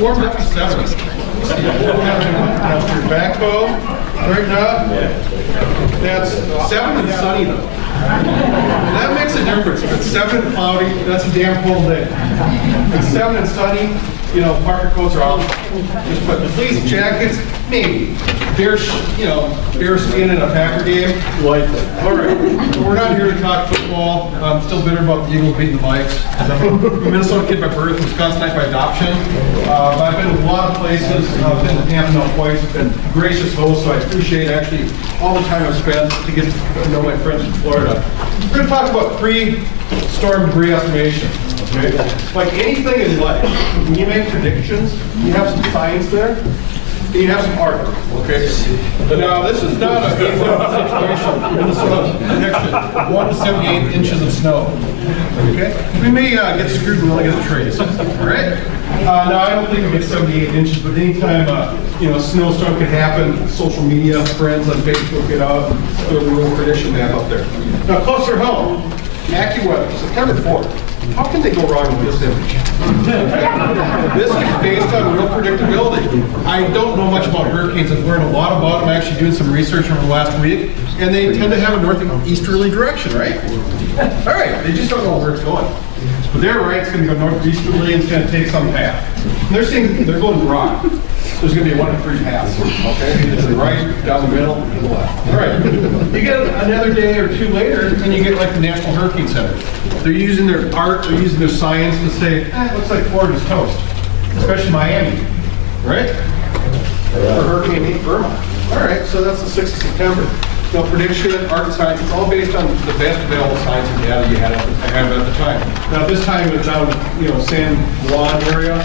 warmed up to 7. That's your backbone right now. That's 7 and sunny though. And that makes a difference. If it's 7 and cloudy, that's a damn cold day. If it's 7 and sunny, you know, parka coats are off. Just put fleece jackets, maybe. Bear skin in a Packer game, likely. All right, so we're not here to talk football. I'm still bitter about the Eagles beating the Vikes. I'm a Minnesota kid by birth, Wisconsinite by adoption. I've been to a lot of places. I've been to Tampa now twice. I've been a gracious host, so I appreciate actually all the time I've spent to get to know my friends in Florida. We're going to talk about pre-storm debris estimation. Okay? Like anything in life, when you make predictions, you have some science there, and you have some art. Okay? Now, this is not a situation. Minnesota prediction: 1 to 78 inches of snow. Okay? We may get screwed when we get the trace. All right? Now, I don't think it'll get 78 inches, but anytime a snowstorm can happen, social media, friends on Facebook get out and throw the real prediction map up there. Now, closer home, AccuWeather, September 4th. How can they go wrong with this image? This is based on real predictability. I don't know much about hurricanes. I've learned a lot about them. I'm actually doing some research over the last week, and they tend to have a northeasterly direction, right? All right, they just don't know where it's going. But they're right, it's going to go northeasterly, and it's going to take some path. And they're saying they're going wrong. There's going to be a 1 in 3 paths. Okay, it's the right, down the middle, and the left. All right, you get another day or two later, and you get like the National Hurricane Center. They're using their art, they're using their science to say, it looks like Florida's toast, especially Miami, right? For Hurricane Irma. All right, so that's the 6th of September. So prediction, art and science, it's all based on the best available science and data you had at the time. Now this time it was down, San Juan area.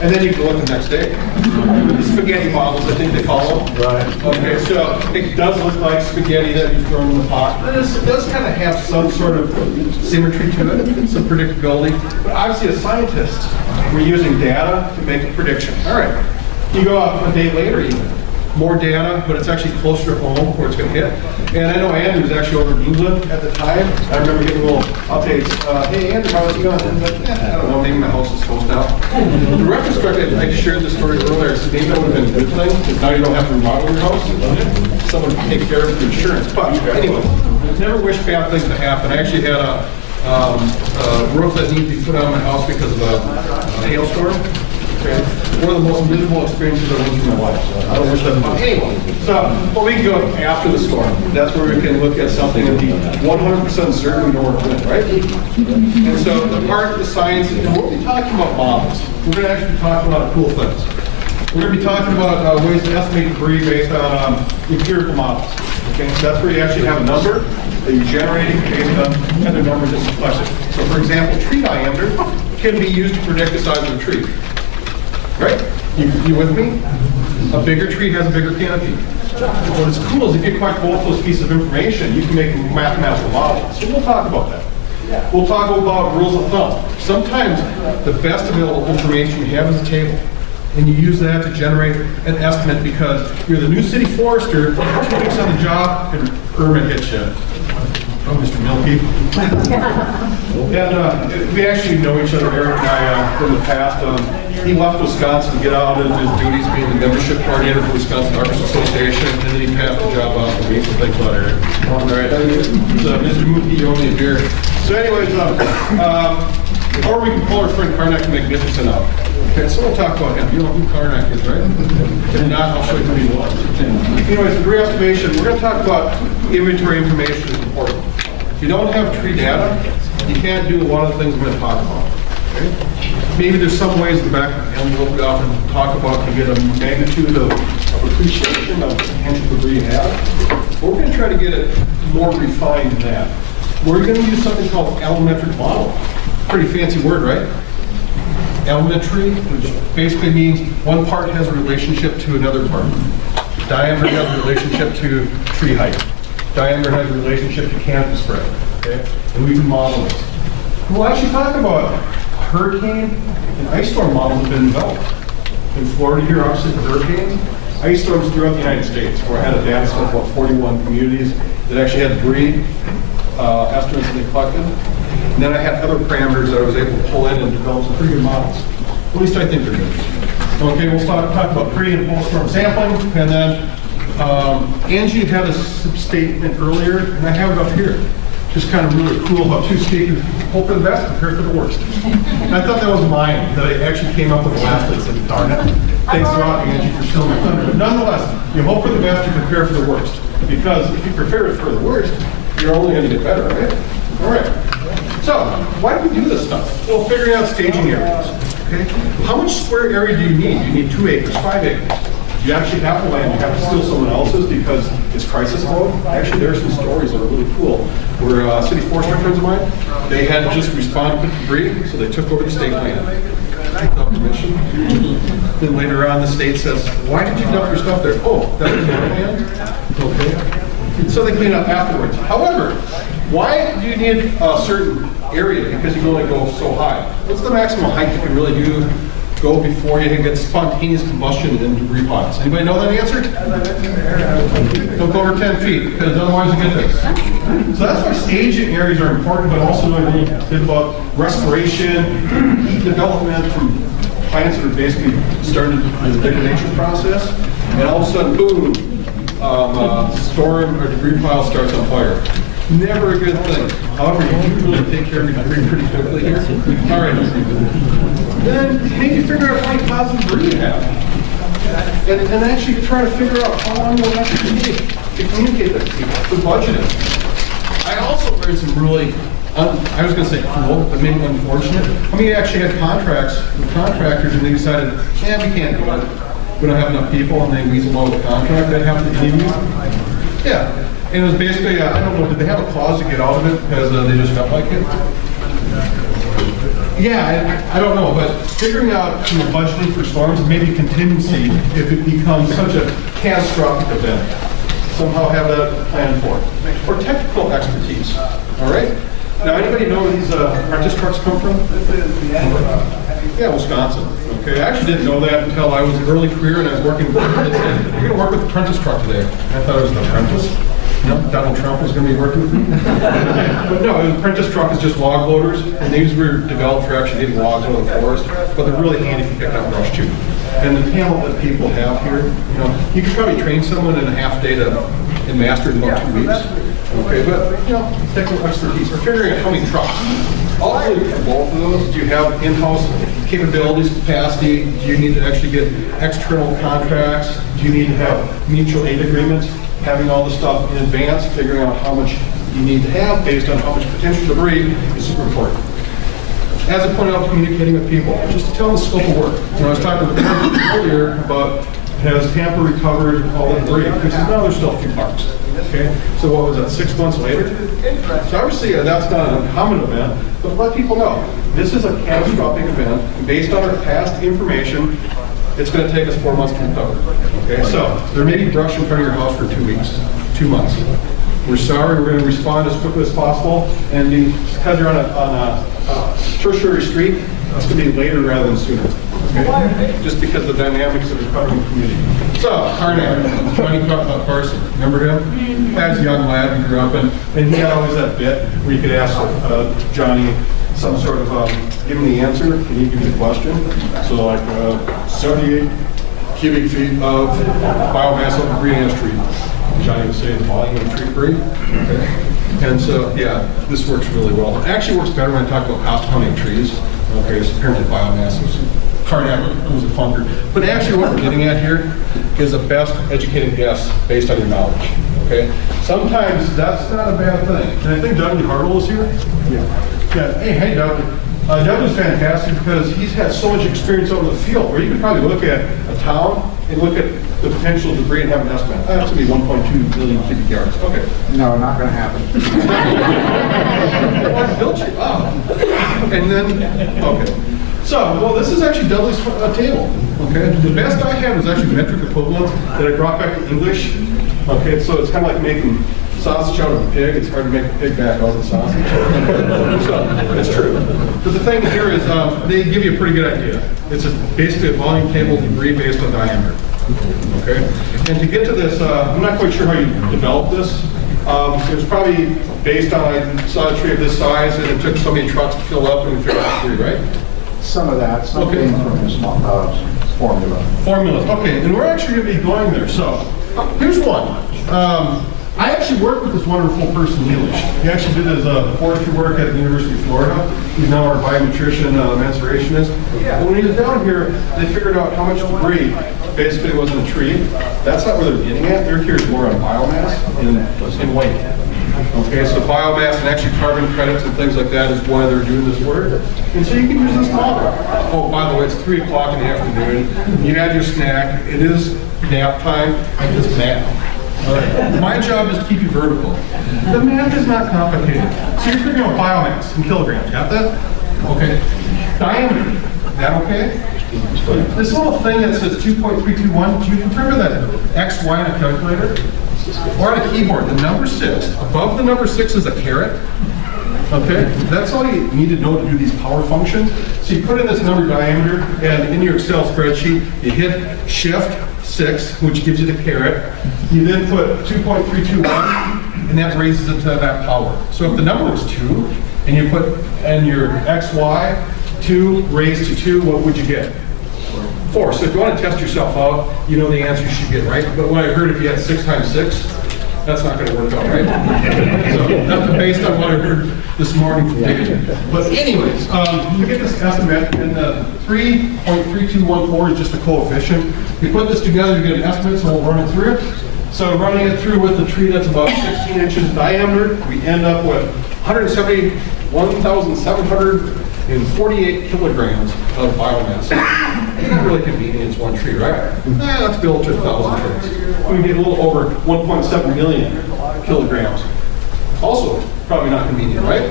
And then you can look the next day. The spaghetti models, I think they call them. Right. Okay, so it does look like spaghetti that you've thrown in the pot. It does kind of have some sort of symmetry to it, some predictability. But obviously, as scientists, we're using data to make a prediction. All right. You go out a day later even. More data, but it's actually closer to home where it's going to hit. And I know Andrew was actually over in England at the time. I remember getting little updates. Hey, Andrew, how was you going? And like, I don't know, maybe my house is toast now. In retrospect, I shared this story earlier. So maybe that would have been a good thing, because now you don't have to remodel your house. Someone can take care of it with insurance. But anyway, never wish bad things to happen. I actually had a roof that needed to be put on my house because of a hailstorm. Okay. One of the most miserable experiences I've went through in my life. So I don't wish that upon anyone. So, well, we can go after the storm. That's where we can look at something and be 100% certain we know where we're going, right? And so the part of the science, we'll be talking about models. We're going to actually be talking about cool things. We're going to be talking about ways to estimate debris based on empirical models. Okay, so that's where you actually have a number that you're generating based on other numbers that's reflected. So, for example, tree diameter can be used to predict the size of a tree. Right? You with me? A bigger tree has a bigger canopy. What's cool is if you collect both those pieces of information, you can make mathematical models. So we'll talk about that. We'll talk about rules of thumb. Sometimes the best available information you have is a table. And you use that to generate an estimate because you're the new city forester, 2 weeks on the job, and Irma hits you. Oh, Mr. Milky. And we actually know each other, Eric and I, from the past. He left Wisconsin to get out of his duties being the membership coordinator for Wisconsin Artists Association, and then he passed the job off to me, so thanks a lot, Eric. All right. So, Mr. Mookie, you owe me a beer. So anyways, or we can pull our friend Karnak Magnificent out. Okay, so we'll talk about him. You know who Karnak is, right? If not, I'll show you who he was. Anyways, the re-estimation, we're going to talk about inventory information is important. If you don't have tree data, you can't do a lot of the things we're going to talk about. Okay? Maybe there's some ways in the back of the envelope we often talk about to get a magnitude of appreciation of the potential debris you have. But we're going to try to get it more refined than that. We're going to use something called allometric model. Pretty fancy word, right? Elementary, which basically means one part has a relationship to another part. Diameter has a relationship to tree height. Diameter has a relationship to canopy spread. Okay? And we can model this. We'll actually talk about hurricane and ice storm models have been developed. In Florida here, obviously for hurricanes, ice storms throughout the United States, where I had a data set of about 41 communities that actually had debris estimates that they collected. And then I had other parameters that I was able to pull in and develop some pretty good models. At least I think they're good. Okay, we'll talk about pre and post-storm sampling, and then Angie had a statement earlier, and I have it up here. Just kind of really cool how two speakers hope for the best, prepare for the worst. And I thought that was mine, that I actually came up with last. I said, darn it. Thanks a lot, Angie, for stealing my thunder. But nonetheless, you hope for the best, you prepare for the worst. Because if you prepare for the worst, you're only going to get better, right? All right. So, why do we do this stuff? Well, figuring out staging areas. Okay? How much square area do you need? You need 2 acres, 5 acres. You actually have the land, you have to steal someone else's because it's crisis mode. Actually, there are some stories that are really cool where city forestry friends of mine, they had just responded to debris, so they took over the state land without permission. Then later on, the state says, why did you dump your stuff there? Oh, that was my land? Okay. So they clean up afterwards. However, why do you need a certain area? Because you can only go so high. What's the maximum height you can really go before you can get spontaneous combustion in debris piles? Anybody know that answer? Don't go over 10 feet, because otherwise you get this. So that's why staging areas are important, but also knowing a little bit about respiration, heat development from plants that are basically starting the degradation process, and all of a sudden, boom, storm or debris pile starts on fire. Never a good thing. However, you do really take care of your debris pretty quickly here. All right. Then you need to figure out how many clouds of debris you have. And actually try to figure out how long you'll actually need to communicate that to people, to budget it. I also learned some really, I was going to say cool, but maybe unfortunate. I mean, you actually had contracts with contractors and they decided, yeah, we can't do it. We don't have enough people, and they weasel out the contract. They have to interview. Yeah. And it was basically, I don't know, did they have a clause to get out of it because they just felt like it? Yeah, I don't know, but figuring out budgeting for storms, maybe contingency if it becomes such a catastrophic event. Somehow have that planned for. Or technical expertise, all right? Now, anybody know where these apprentice trucks come from? Yeah, Wisconsin. Okay, I actually didn't know that until I was in early career and I was working. You're going to work with the apprentice truck today. I thought it was an apprentice. No, Donald Trump was going to be working with me. But no, the apprentice truck is just log loaders, and these were developed for actually getting logs out of the forest, but they're really handy for picking up brush too. And the talent that people have here, you could probably train someone in a half day and master it in about 2 weeks. Okay, but technical expertise. We're figuring out how many trucks. Ultimately, for both of those, do you have in-house capabilities, capacity? Do you need to actually get external contracts? Do you need to have mutual aid agreements? Having all the stuff in advance, figuring out how much you need to have based on how much potential debris is super important. As I pointed out, communicating with people, just to tell them the scope of work. I was talking with earlier about has Tampa recovered all the debris? Because now there's still a few parks. Okay, so what was that, 6 months later? So obviously that's not an uncommon event, but let people know. This is a catastrophic event, and based on our past information, it's going to take us 4 months to recover. Okay, so there may be brush in front of your house for 2 weeks, 2 months. We're sorry, we're going to respond as quickly as possible, and because you're on a tertiary street, it's going to be later rather than sooner. Okay? Just because of the dynamics of the recovering community. So, Harnack, Johnny Carson, remember him? As a young lad, he grew up in, and he had always that bit where you could ask Johnny some sort of, give him the answer, and he'd give you the question. So like 78 cubic feet of biomass of a greenhouse tree. Johnny would say the volume of a tree per acre. Okay. And so, yeah, this works really well. It actually works better when I talk about cost counting trees. Okay, it's apparently biomass. Carnac was a funker. But actually what we're getting at here is a best educated guess based on your knowledge. Okay? Sometimes that's not a bad thing. And I think Dudley Hartle is here. Yeah. Hey, Dudley. Dudley's fantastic because he's had so much experience out in the field where you could probably look at a town and look at the potential debris and have an estimate. That's going to be 1.2 billion cubic yards. Okay. No, not going to happen. Well, built you up. And then, okay. So, well, this is actually Dudley's table. Okay. The best I had was actually metric equivalent that I brought back to English. Okay. So it's kind of like making sausage out of a pig. It's hard to make a pig back out of the sausage. So, it's true. But the thing here is they give you a pretty good idea. It's basically a volume table of debris based on diameter. Okay. And to get to this, I'm not quite sure how you developed this. It was probably based on, I saw a tree of this size and it took so many trucks to fill up and we figured out debris, right? Some of that, some came from the formula. Formulas, okay, and we're actually going to be going there. So, here's one. I actually worked with this wonderful person, Neelish. He actually did his forestry work at the University of Florida. He's now our bionutrition macerationist. When he was down here, they figured out how much debris basically was in the tree. That's not where they're getting at. They're here more on biomass and weight. Okay, so biomass and actually carbon credits and things like that is why they're doing this work. And so you can use this model. Oh, by the way, it's 3 o'clock in the afternoon. You had your snack. It is nap time. I just nap. All right. My job is to keep you vertical. The math is not complicated. So you're figuring out biomass in kilograms. Got that? Okay. Diameter. That okay? This little thing that says 2.321, do you remember that X, Y on a calculator? Or on a keyboard, the number 6. Above the number 6 is a caret. Okay? That's all you need to know to do these power functions. So you put in this number diameter, and in your Excel spreadsheet, you hit Shift 6, which gives you the caret. You then put 2.321, and that raises it to that power. So if the number was 2, and you put in your X, Y, 2 raised to 2, what would you get? 4. So if you want to test yourself out, you know the answer you should get, right? But what I heard, if you had 6 times 6, that's not going to work out, right? So that's based on what I heard this morning from David. But anyways, you get this estimate, and the 3.3214 is just a coefficient. You put this together, you get an estimate, so we'll run it through. So running it through with a tree that's about 16 inches in diameter, we end up with 171,748 kilograms of biomass. Not really convenient, it's one tree, right? Let's build to 1,000 trees. We get a little over 1.7 million kilograms. Also, probably not convenient, right?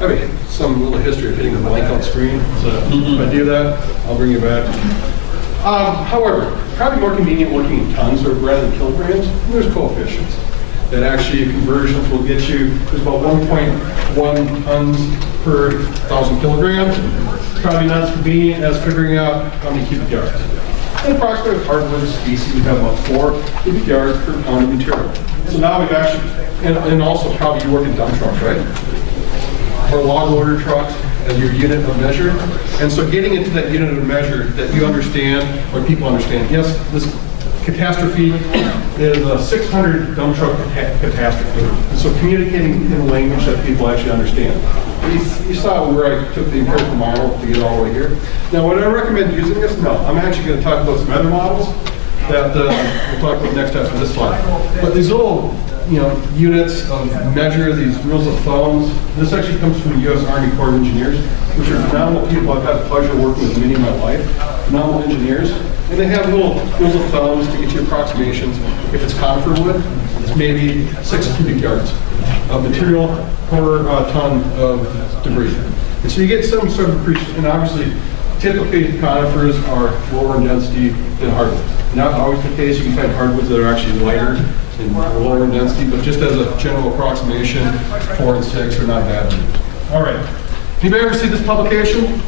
I mean, some little history of hitting the blank out screen. So if I do that, I'll bring you back. However, probably more convenient working in tons rather than kilograms. There's coefficients that actually conversions will get you. There's about 1.1 tons per 1,000 kilograms. Probably not as convenient as figuring out how many cubic yards. And approximately with hardwood species, we have about 4 cubic yards per pound of material. So now we've actually, and also probably you work in dump trucks, right? Or log loader trucks as your unit of measure. And so getting into that unit of measure that you understand, or people understand, yes, this catastrophe is a 600 dump truck catastrophe. And so communicating in a language that people actually understand. You saw where I took the empirical model to get all the way here. Now, would I recommend using this? No. I'm actually going to talk about some other models that we'll talk about next after this slide. But these little, units of measure, these rules of thumbs, this actually comes from the U.S. Army Corps of Engineers, which are phenomenal people. I've had the pleasure working with many in my life, phenomenal engineers. And they have little rules of thumbs to get you approximations. If it's conifer wood, it's maybe 6 cubic yards of material per ton of debris. And so you get some sort of appreciation. And obviously, typically conifers are lower in density than hardwoods. Not always the case. You can find hardwoods that are actually lighter and lower in density, but just as a general approximation, 4 and 6 are not bad. All right. Anybody ever see this publication?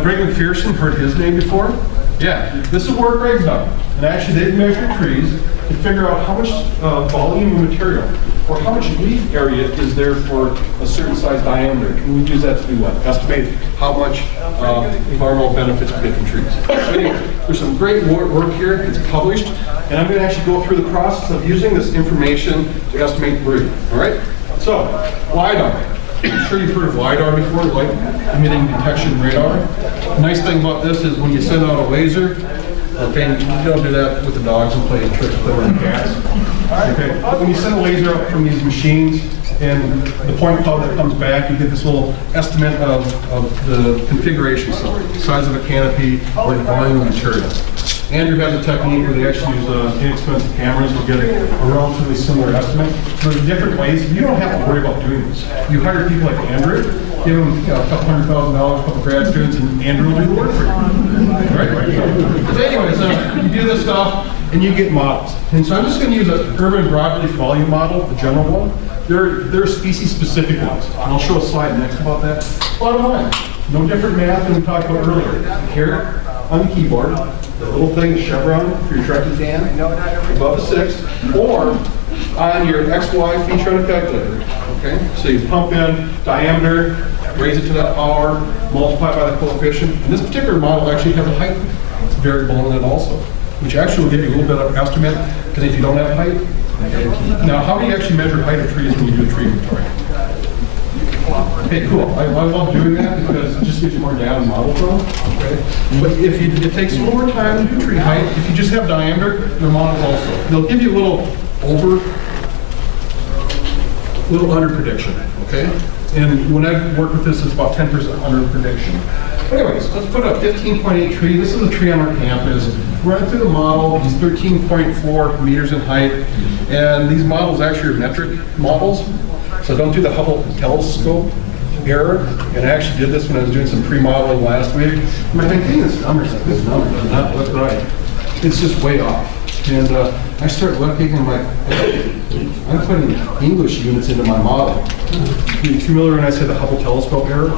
Greg McPherson, heard his name before? Yeah, this is where Greg's done. And actually they've measured trees to figure out how much volume of material or how much leaf area is there for a certain size diameter. And we use that to do what? Estimate how much environmental benefits we get from trees. So anyway, there's some great work here. It's published. And I'm going to actually go through the process of using this information to estimate debris. All right? So, LIDAR. I'm sure you've heard of LIDAR before, light emitting detection radar. The nice thing about this is when you send out a laser, okay, you don't do that with the dogs and play tricks with them or the cats. Okay, but when you send a laser up from these machines and the point cloud that comes back, you get this little estimate of the configuration, so the size of a canopy or the volume of material. Andrew has a technique where they actually use inexpensive cameras to get a relatively similar estimate. There's different ways. You don't have to worry about doing this. You hire people like Andrew, give them a couple $100,000, a couple grad students, and Andrew will do the work for you. Right? But anyways, you do this stuff and you get models. And so I'm just going to use an urban broadleaf volume model, the general one. There are species-specific ones. And I'll show a slide next about that. Bottom line, no different math than we talked about earlier. Caret on the keyboard. The little thing, chevron for your Trekkie fan, above a 6, or on your XY feature on a calculator. Okay, so you pump in diameter, raise it to that power, multiply by the coefficient. And this particular model actually has a height variable in it also, which actually will give you a little bit of estimate, because if you don't have height. Now, how do you actually measure height of trees when you do a tree inventory? Okay, cool. I love doing that because it just gives you more data to model from. Okay? But if it takes a little more time to do tree height, if you just have diameter, your models also. They'll give you a little under prediction, okay? And when I work with this, it's about 10% under prediction. Anyways, let's put a 15.8 tree. This is a tree on our campus. Run through the model. He's 13.4 meters in height. And these models actually are metric models. So don't do the Hubble telescope error. And I actually did this when I was doing some pre-modeling last week. I'm thinking this number does not look right. It's just way off. And I start looking and I'm putting English units into my model. Are you familiar when I say the Hubble telescope error?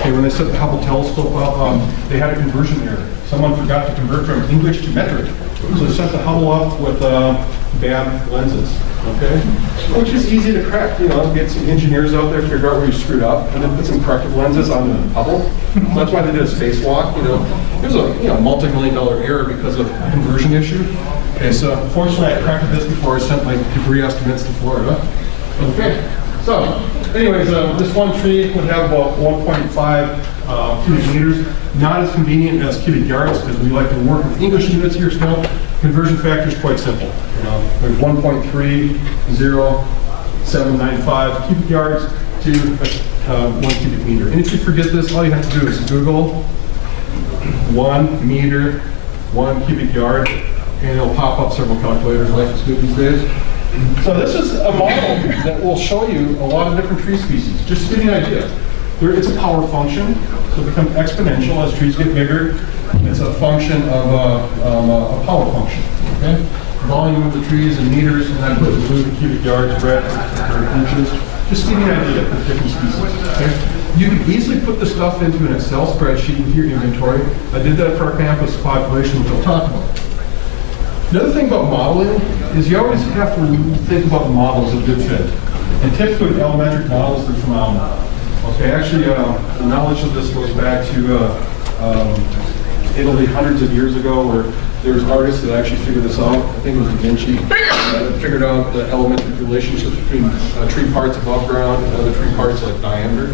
Okay, when they set the Hubble telescope up, they had a conversion error. Someone forgot to convert from English to metric. So they set the Hubble up with bad lenses, okay? Which is easy to correct, you know, get some engineers out there, figure out where you screwed up, and then put some corrective lenses on the Hubble. So that's why they did a spacewalk, you know. There's a multi-million-dollar error because of a conversion issue. Okay, so fortunately I corrected this before I sent my degree estimates to Florida. Okay, so anyways, this one tree would have about 1.5 cubic meters. Not as convenient as cubic yards because we like to work with English units here still. Conversion factor is quite simple. You know, there's 1.30795 cubic yards to 1 cubic meter. And if you forget this, all you have to do is Google 1 meter, 1 cubic yard, and it'll pop up several calculators like it's good these days. So this is a model that will show you a lot of different tree species, just to give you an idea. It's a power function, so it becomes exponential as trees get bigger. It's a function of a power function, okay? Volume of the trees in meters, and I put blue cubic yards, red inches, just to give you an idea of the different species, okay? You can easily put this stuff into an Excel spreadsheet with your inventory. I did that for our campus population, which I'll talk about. The other thing about modeling is you always have to think about the model as a good fit. And typically, allometric models are phenomenal. Okay, actually, the knowledge of this goes back to Italy hundreds of years ago, where there was artists that actually figured this out. I think it was Da Vinci that figured out the allometric relationships between tree parts above ground and other tree parts like diameter.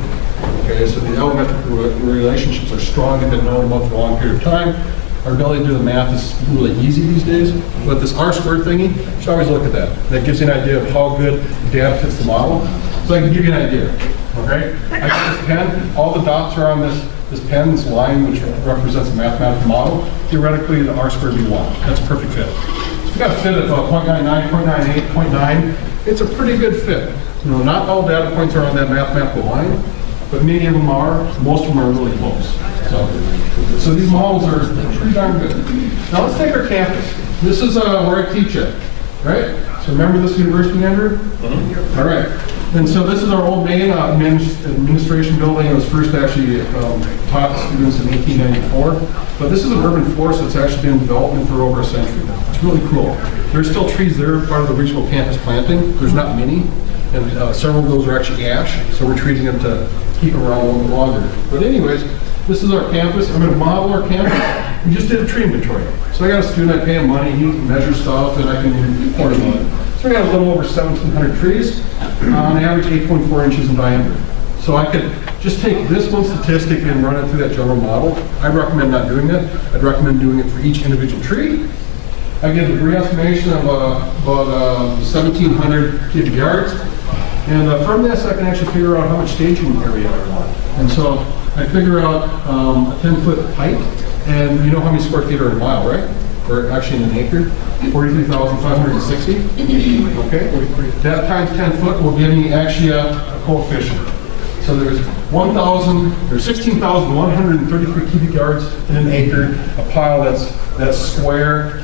Okay, so the allometric relationships are strong and been known about for a long period of time. Our ability to do the math is really easy these days, but this R-squared thingy, you should always look at that. That gives you an idea of how good data fits the model. So I can give you an idea, okay? I got this pen, all the dots are on this pen, this line, which represents a mathematical model. Theoretically, the R-squared would be 1. That's a perfect fit. So we've got a fit of 0.99, 0.98, 0.9. It's a pretty good fit. You know, not all data points are on that mathematical line, but many of them are. Most of them are really close. So these models are pretty darn good. Now let's take our campus. This is where I teach at, right? So remember this university, Andrew? Mm-hmm. All right. And so this is our old main administration building. It was first actually taught students in 1894. But this is an urban forest that's actually been in development for over a century now. It's really cool. There's still trees there, part of the regional campus planting. There's not many. And several of those are actually ash, so we're treating them to keep them around a little bit longer. But anyways, this is our campus. I'm going to model our campus. We just did a tree inventory. So I got a student, I pay him money, he can measure stuff, and I can report on it. So we got a little over 1,700 trees, on average 8.4 inches in diameter. So I could just take this one statistic and run it through that general model. I recommend not doing that. I'd recommend doing it for each individual tree. I get a re-estimation of about 1,700 cubic yards. And from this, I can actually figure out how much staging area I want. And so I figure out a 10-foot height, and you know how many square feet are in a mile, right? Or actually in an acre, 43,560. Okay, that times 10 foot will give me actually a coefficient. So there's 16,133 cubic yards in an acre, a pile that's square,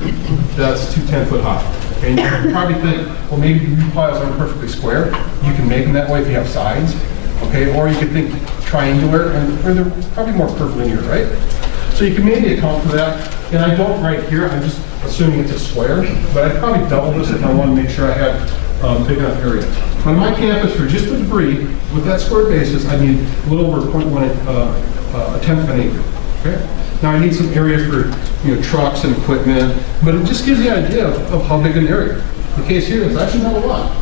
that's 2 10-foot high. Okay, and you can probably think, well, maybe these piles aren't perfectly square. You can make them that way if you have sides. Okay, or you could think triangular, or they're probably more curvilinear, right? So you can maybe account for that. And I don't right here, I'm just assuming it's a square, but I'd probably double this if I want to make sure I had big enough area. On my campus, for just the debris, with that square basis, I need a little over 0.1 a tenth of an acre. Okay. Now I need some area for trucks and equipment, but it just gives you an idea of how big an area. The case here is actually not a lot.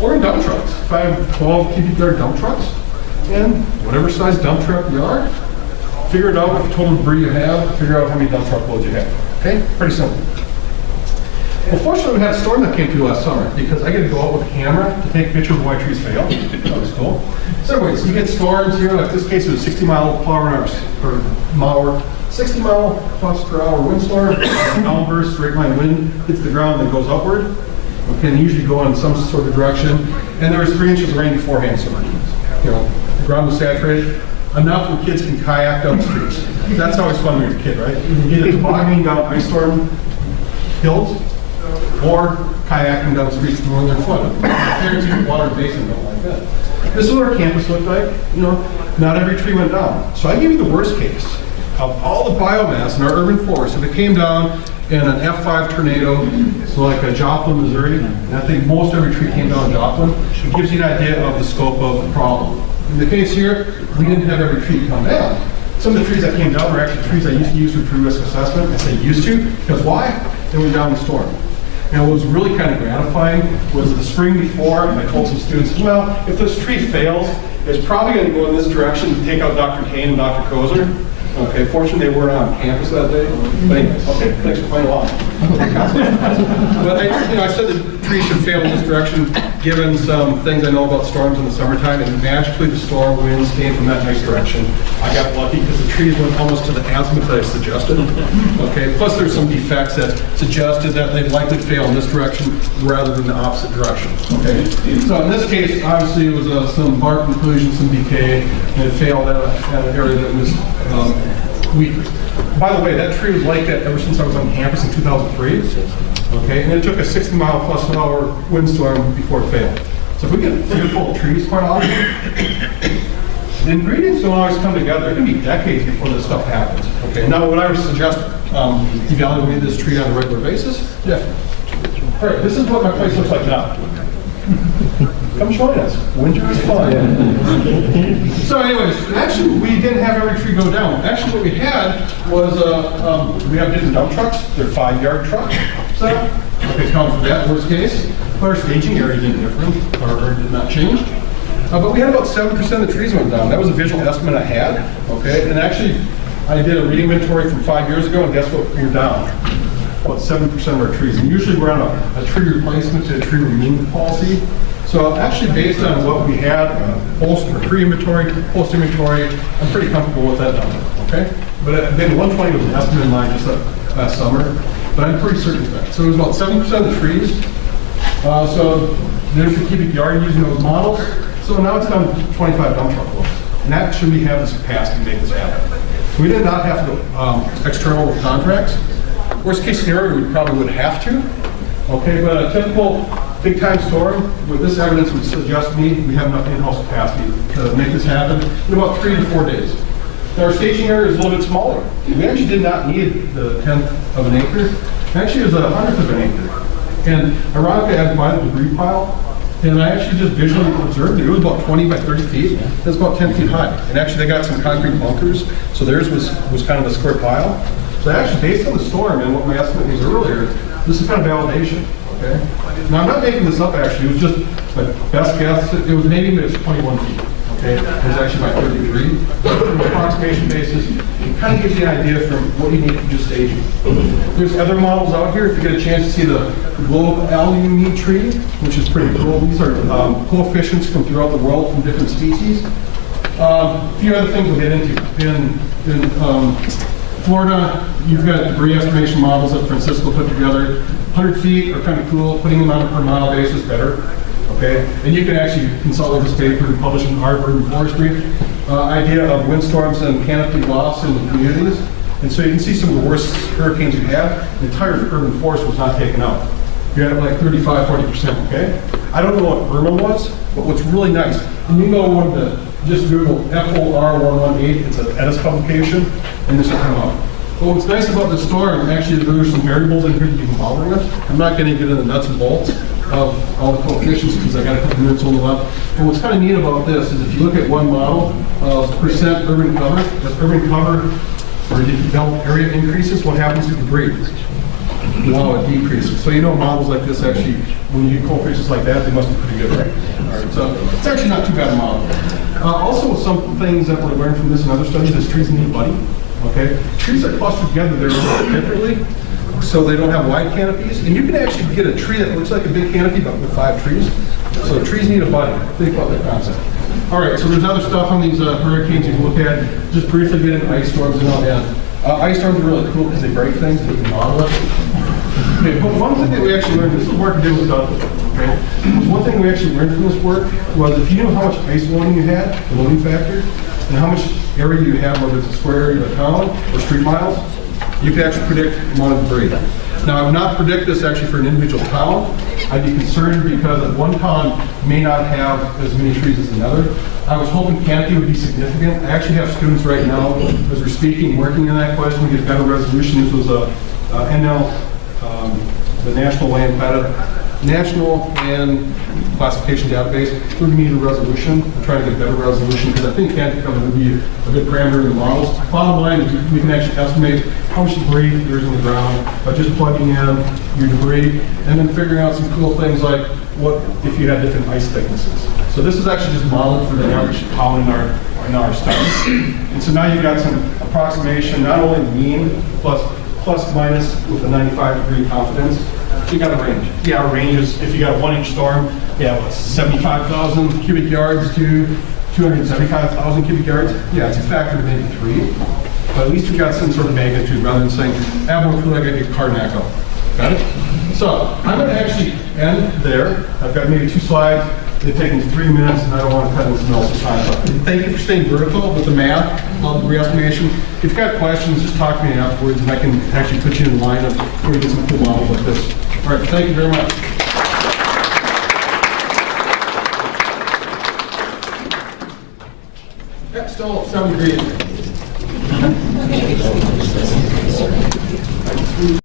Or in dump trucks. If I have 12 cubic yard dump trucks, and whatever size dump truck you are, figure it out what the total debris you have, figure out how many dump truck loads you have. Okay? Pretty simple. Well, fortunately, we had a storm that came through last summer because I get to go out with a camera to take pictures of why trees fail. That was cool. So anyways, you get storms here, like this case it was 60 mile per hour, 60 mile plus per hour windstorm, downburst, straight line wind hits the ground and goes upward. Okay, and usually go in some sort of direction. And there was 3 inches of rain beforehand, so the ground was saturated. Enough where kids can kayak down the streets. That's always fun when you're a kid, right? You can get it tobogganing down ice storm hills, or kayaking down the streets when they're flooded. Parents in the water basin don't like that. This is what our campus looked like. Not every tree went down. So I give you the worst case of all the biomass in our urban forest. If it came down in an F5 tornado, so like a Joplin, Missouri, and I think most every tree came down in Joplin, it gives you an idea of the scope of the problem. In the case here, we didn't have every tree come down. Some of the trees that came down were actually trees I used to use for tree risk assessment. I say used to, because why? They went down in the storm. And what was really kind of gratifying was the spring before, and I told some students, well, if this tree fails, it's probably going to go in this direction to take out Dr. Kane and Dr. Kozer. Okay, fortunately they weren't on campus that day. But anyways, okay, thanks for playing along. But I said the tree should fail in this direction, given some things I know about storms in the summertime, and magically the storm winds came from that nice direction. I got lucky because the trees went almost to the azimuth that I suggested. Okay, plus there's some defects that suggested that they'd likely fail in this direction rather than the opposite direction. Okay, so in this case, obviously it was some bark inclusion, some decay, and it failed at an area that was weaker. By the way, that tree was like that ever since I was on campus in 2003. Okay, and it took a 60 mile plus an hour windstorm before it failed. So if we get 3 or 4 trees quite often, the ingredients don't always come together. It can be decades before this stuff happens. Okay, now what I would suggest, evaluate this tree on a regular basis? Definitely. All right, this is what my place looks like now. Come join us. Winter is fun. So anyways, actually we didn't have every tree go down. Actually what we had was, we have different dump trucks. They're 5-yard trucks. So, okay, count for that, worst case. But our staging area didn't differ, or did not change. But we had about 7% of the trees went down. That was a visual estimate I had. Okay, and actually I did a re-inventory from 5 years ago, and guess what, we're down. About 7% of our trees. And usually we're on a tree replacement to a tree removal policy. So actually based on what we had, pre-inventory, post-inventory, I'm pretty comfortable with that number, okay? But then 120 was an estimate in mind just last summer, but I'm pretty certain of that. So it was about 7% of the trees. So there's the cubic yard using those models. So now it's down to 25 dump truck loads. And actually we have this capacity to make this happen. We did not have to go external with contracts. Worst case scenario, we probably would have to. Okay, but a typical big time storm, with this evidence would suggest to me we have enough in-house capacity to make this happen in about 3 to 4 days. Now our staging area is a little bit smaller. We actually did not need the 1/10 of an acre. Actually it was 1/100 of an acre. And ironically I was by the debris pile, and I actually just visually observed it. It was about 20 by 30 feet. It was about 10 feet high. And actually they got some concrete bunkers, so theirs was kind of a square pile. So actually based on the storm and what my estimate was earlier, this is kind of validation. Okay. Now I'm not making this up actually, it was just my best guess. It was maybe it was 21 feet. Okay. It was actually by 33. But from an approximation basis, it kind of gives you an idea from what you need for just staging. There's other models out here. If you get a chance to see the globe alumni tree, which is pretty cool. These are coefficients from throughout the world from different species. A few other things we'll get into. In Florida, you've got debris estimation models that Francisco put together. 100 feet are kind of cool, putting them on a per mile basis better. Okay, and you can actually consult with this paper and publish in Harvard and Forestry. Idea of windstorms and canopy loss in the communities. And so you can see some of the worst hurricanes you had. The entire urban forest was not taken out. You had like 35, 40%, okay? I don't know what Irma was, but what's really nice, and you know one of the, just Google FOR118, it's an EDIS publication, and this will come up. But what's nice about the storm, actually there's some variables in here that you can bother with. I'm not going to get into the nuts and bolts, of all the coefficients because I got a couple minutes on the left. And what's kind of neat about this is if you look at one model of percent urban cover, as urban cover or developed area increases, what happens to debris? Wow, it decreases. So you know models like this actually, when you do coefficients like that, they must be pretty good, right? All right, so it's actually not too bad a model. Also, some things that we're learning from this and other studies is trees need buddy. Okay, trees are clustered together there a little differently, so they don't have wide canopies. And you can actually get a tree that looks like a big canopy, but with 5 trees. So trees need a buddy. Think about that concept. All right, so there's other stuff on these hurricanes you can look at. Just briefly get into ice storms and all that. Ice storms are really cool because they break things, they can model it. Okay, but one thing that we actually learned, this is work I did with Doug, okay? One thing we actually learned from this work was if you knew how much ice loading you had, the loading factor, and how much area you have, whether it's a square area of a town or street miles, you could actually predict the amount of debris. Now, I would not predict this actually for an individual town. I'd be concerned because one town may not have as many trees as another. I was hoping canopy would be significant. I actually have students right now, as we're speaking, working on that question to get better resolution. This was a NL, the National Land Classification Database. We need a resolution. I'm trying to get better resolution because I think canopy cover would be a good parameter in the models. Bottom line is we can actually estimate how much debris there is in the ground by just plugging in your debris and then figuring out some cool things like what if you had different ice thicknesses. So this is actually just modeled for the average town in our studies. And so now you've got some approximation, not only mean plus minus with a 95-degree confidence. So you got a range. Yeah, a range is if you got a 1-inch storm, yeah, 75,000 cubic yards to 275,000 cubic yards. Yeah, it's a factor of maybe 3. But at least you've got some sort of magnitude rather than saying, abnormal feel like I get Carnaco. Got it? So I'm going to actually end there. I've got maybe 2 slides. They've taken 3 minutes, and I don't want to cut into someone else's time. But thank you for staying vertical with the math, the re-estimation. If you've got questions, just talk to me afterwards, and I can actually put you in line of where you get some cool models like this. All right, thank you very much. Yep, still 7 degrees.